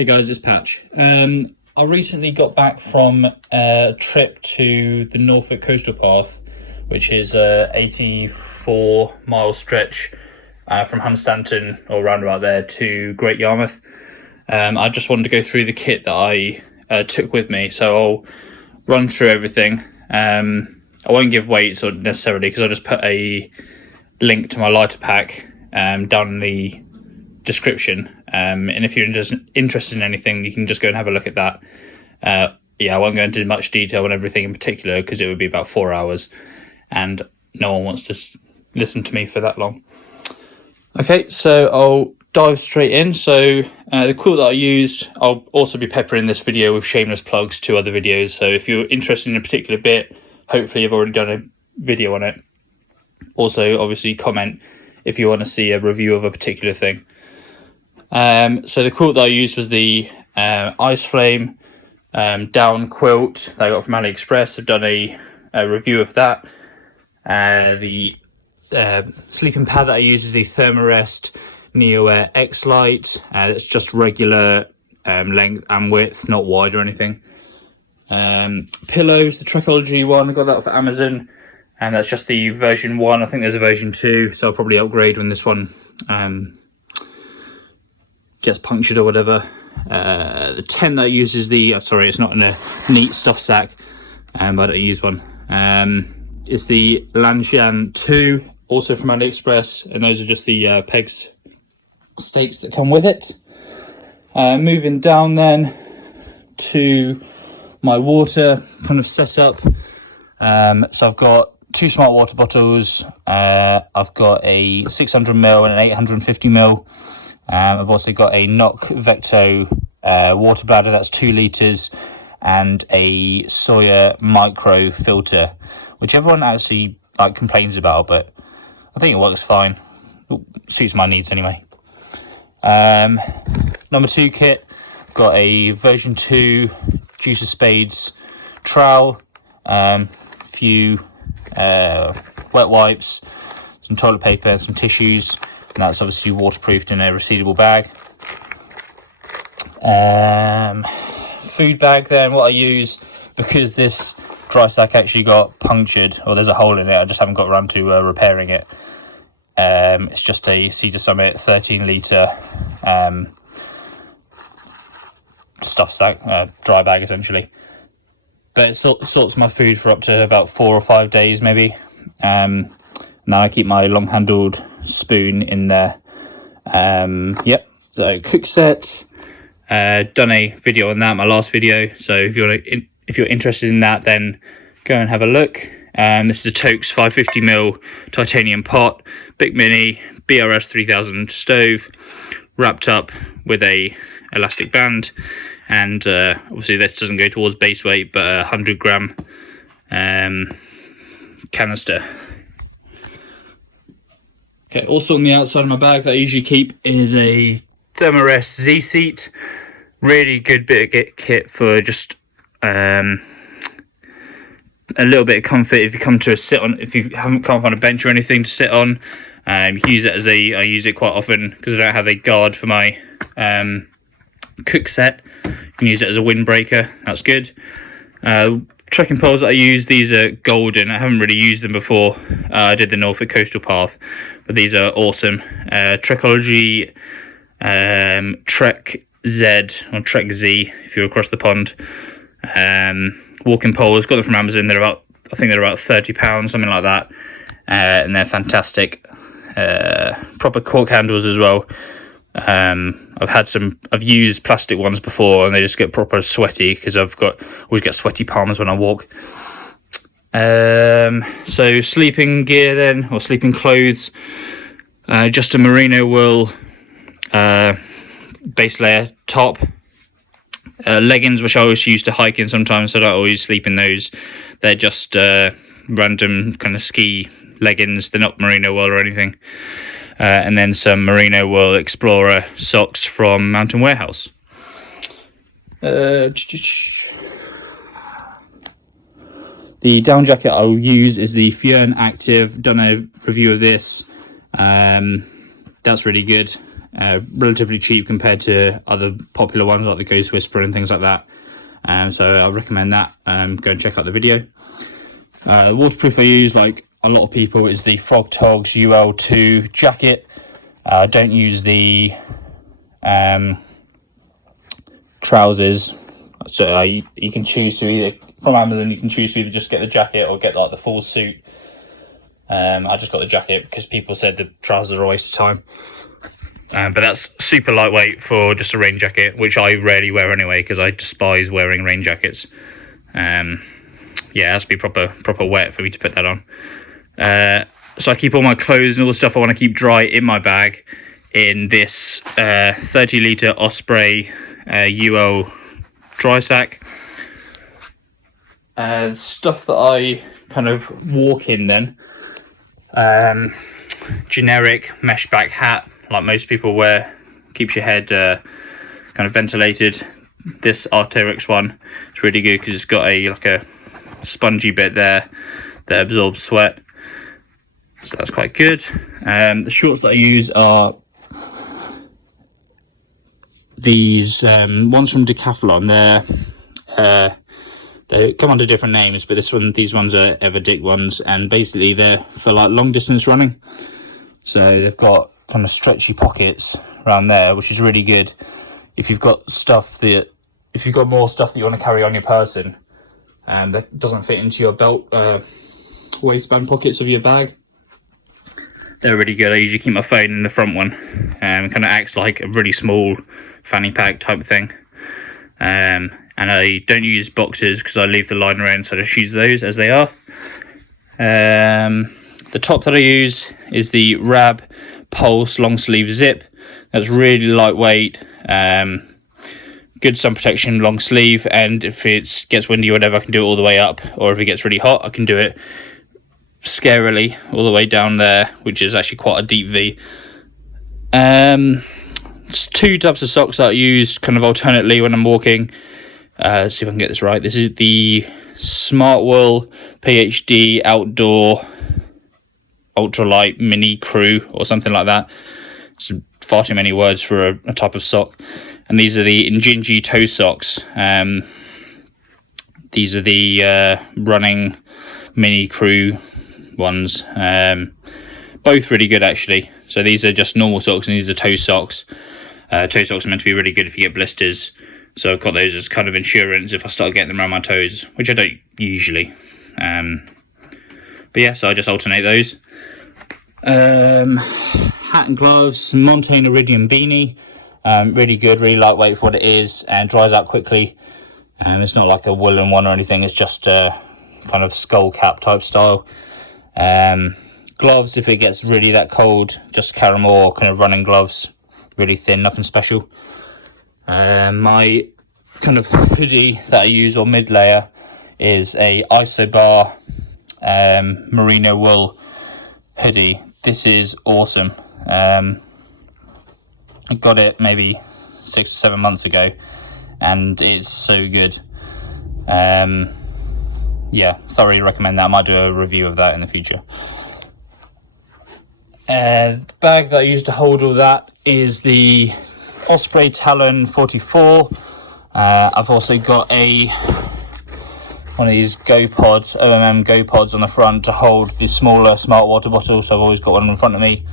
Hey guys, it's Patch. I recently got back from a trip to the Norfolk Coastal Path, which is a 84-mile stretch from Hunstanton or round about there to Great Yarmouth. I just wanted to go through the kit that I took with me, so I'll run through everything. I won't give weights or necessarily because I'll just put a link to my lighter pack down in the description, and if you're interested in anything, you can just go and have a look at that. I won't go into much detail on everything in particular because it would be about 4 hours and no one wants to listen to me for that long. Okay, so I'll dive straight in. So the quilt that I used, I'll also be peppering this video with shameless plugs to other videos, so if you're interested in a particular bit, hopefully I've already done a video on it. Also, obviously comment if you want to see a review of a particular thing. So the quilt that I used was the Ice Flame down quilt that I got from AliExpress. I've done a review of that. The sleeping pad that I use is the Thermarest Neo Air X Lite. It's just regular length and width, not wide or anything. Pillows, the Trekology one, I got that off Amazon, and that's just the version 1. I think there's a version 2, so I'll probably upgrade when this one gets punctured or whatever. The tent that I use is the, sorry, it's not in a neat stuff sack, but I don't use one. It's the Lanshan 2, also from AliExpress, and those are just the pegs, stakes that come with it. Moving down then to my water kind of setup. So I've got 2 smart water bottles. I've got a 600ml and an 850ml. I've also got a Nock Vecto water bladder, that's 2 litres, and a Sawyer micro filter, which everyone actually complains about, but I think it works fine. It suits my needs anyway. Number 2 kit, got a version 2 Juice of Spades trowel, few wet wipes, some toilet paper, some tissues, and that's obviously waterproofed in a resealable bag. Food bag then, what I use, because this dry sack actually got punctured, or there's a hole in it, I just haven't got around to repairing it. It's just a Cedar Summit 13 litre stuff sack, dry bag essentially. But it sorts my food for up to about 4 or 5 days maybe. And then I keep my long-handled spoon in there. Yep, so cook set. Done a video on that, my last video. So if you're interested in that, then go and have a look. This is a Tokes 550ml titanium pot, Bic Mini BRS 3000 stove, wrapped up with a elastic band. And obviously this doesn't go towards base weight, but a 100-gram canister. Okay, also on the outside of my bag that I usually keep is a Thermarest Z Seat. Really good bit of kit for just a little bit of comfort if you come to if you can't find a bench or anything to sit on. You can use it I use it quite often because I don't have a guard for my cook set. You can use it as a windbreaker, that's good. Trekking poles that I use, these are golden. I haven't really used them before. I did the Norfolk Coastal Path, but these are awesome. Trekology Trek Z, or Trek Z if you're across the pond. Walking poles, got them from Amazon. I think they're about £30, something like that, and they're fantastic. Proper cork handles as well. I've used plastic ones before and they just get proper sweaty because always get sweaty palms when I walk. So sleeping gear then, or sleeping clothes, just a merino wool base layer top, leggings which I always use to hike in sometimes, so I don't always sleep in those. They're just random kind of ski leggings, they're not merino wool or anything. And then some merino wool Explorer socks from Mountain Warehouse. The down jacket I'll use is the Fjern Active. Done a review of this. That's really good. relatively cheap compared to other popular ones like the Ghost Whisperer and things like that. So I recommend that. Go and check out the video. Waterproof I use, like a lot of people, is the Frog Togs UL2 jacket. Don't use the trousers. So you can choose to either, from Amazon, you can choose to either just get the jacket or get like the full suit. I just got the jacket because people said the trousers are a waste of time. But that's super lightweight for just a rain jacket, which I rarely wear anyway because I despise wearing rain jackets. Yeah, it has to be proper wet for me to put that on. So I keep all my clothes and all the stuff I want to keep dry in my bag in this 30 litre Osprey UL dry sack. Stuff that I kind of walk in then. Generic mesh back hat, like most people wear, keeps your head kind of ventilated. This Arc'teryx one is really good because it's got a spongy bit there that absorbs sweat, so that's quite good. The shorts that I use are these ones from Decathlon. They come under different names, but these ones are Everdick ones, and basically they're for like long distance running. So they've got kind of stretchy pockets around there, which is really good if you've got more stuff that you want to carry on your person and that doesn't fit into your belt waistband pockets of your bag. They're really good. I usually keep my phone in the front one, kind of acts like a really small fanny pack type thing. And I don't use boxes because I leave the liner in, so I just use those as they are. The top that I use is the Rab Pulse long sleeve zip. That's really lightweight, good sun protection, long sleeve, and if it gets windy or whatever, I can do it all the way up, or if it gets really hot, I can do it scarily all the way down there, which is actually quite a deep V. Just 2 types of socks that I use kind of alternately when I'm walking. Let's see if I can get this right. This is the Smart Wool PhD Outdoor Ultralight Mini Crew or something like that. It's far too many words for a type of sock. And these are the Injinji toe socks. These are the running Mini Crew ones. Both really good actually. So these are just normal socks and these are toe socks. Toe socks are meant to be really good if you get blisters. So I've got those as kind of insurance if I start getting them around my toes, which I don't usually. But yeah, so I just alternate those. Hat and gloves, Montane Iridium beanie. Really good, really lightweight for what it is, and dries out quickly. It's not like a woolen one or anything, it's just a kind of skull cap type style. Gloves, if it gets really that cold, just caramel kind of running gloves, really thin, nothing special. My kind of hoodie that I use, or mid layer, is a Isobar merino wool hoodie. This is awesome. I got it maybe 6 or 7 months ago and it's so good. Yeah, thoroughly recommend that. I might do a review of that in the future. The bag that I use to hold all that is the Osprey Talon 44. I've also got one of these OMM Go Pods on the front to hold the smaller smart water bottle, so I've always got one in front of me.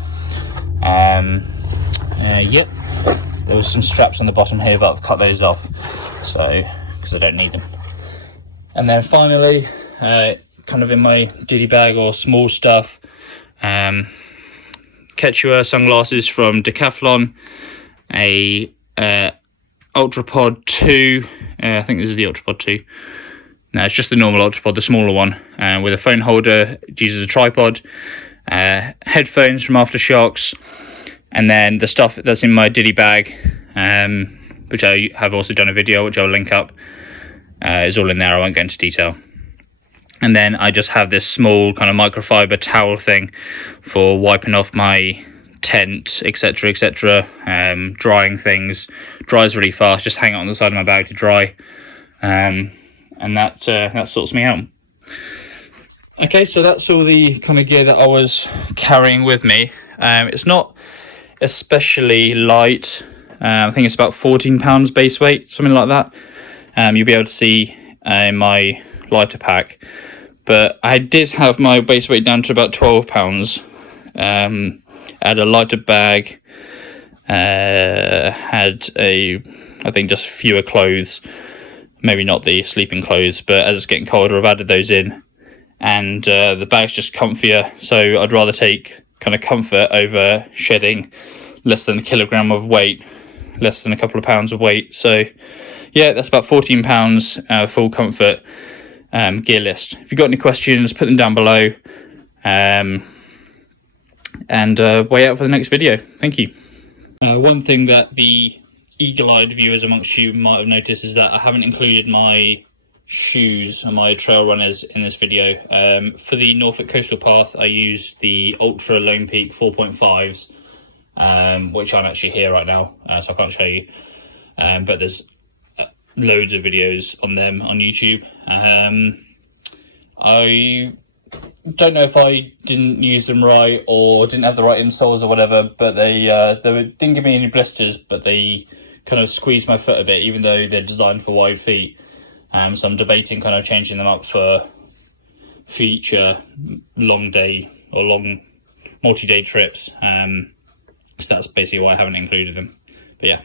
Yep, there was some straps on the bottom here, but I've cut those off, so because I don't need them. And then finally, kind of in my diddy bag or small stuff, Quechua sunglasses from Decathlon, a Ultrapod 2, I think this is the Ultrapod 2. No, it's just the normal Ultrapod, the smaller one, with a phone holder, it uses a tripod, headphones from Aftershocks, and then the stuff that's in my diddy bag, which I have also done a video, which I'll link up, is all in there, I won't go into detail. And then I just have this small kind of microfiber towel thing for wiping off my tent, etc, etc, drying things. Dries really fast, just hang it on the side of my bag to dry, and that sorts me out. Okay, so that's all the kind of gear that I was carrying with me. It's not especially light. I think it's about £14 base weight, something like that. You'll be able to see my lighter pack. But I did have my base weight down to about £12. I had a lighter bag. Had I think just fewer clothes. Maybe not the sleeping clothes, but as it's getting colder, I've added those in. And the bag's just comfier. So I'd rather take kind of comfort over shedding less than a kilogram of weight, less than a couple of pounds of weight. So yeah, that's about £14 full comfort gear list. If you've got any questions, put them down below, and wait out for the next video. Thank you. One thing that the eagle-eyed viewers amongst you might have noticed is that I haven't included my shoes and my trail runners in this video. For the Norfolk Coastal Path, I used the Ultra Lone Peak 4.5s, which I'm actually here right now, so I can't show you. But there's loads of videos on them on YouTube. I don't know if I didn't use them right or didn't have the right insoles or whatever, but they didn't give me any blisters, but they kind of squeezed my foot a bit, even though they're designed for wide feet. So I'm debating kind of changing them up for future long day or long multi-day trips. So that's basically why I haven't included them. But yeah.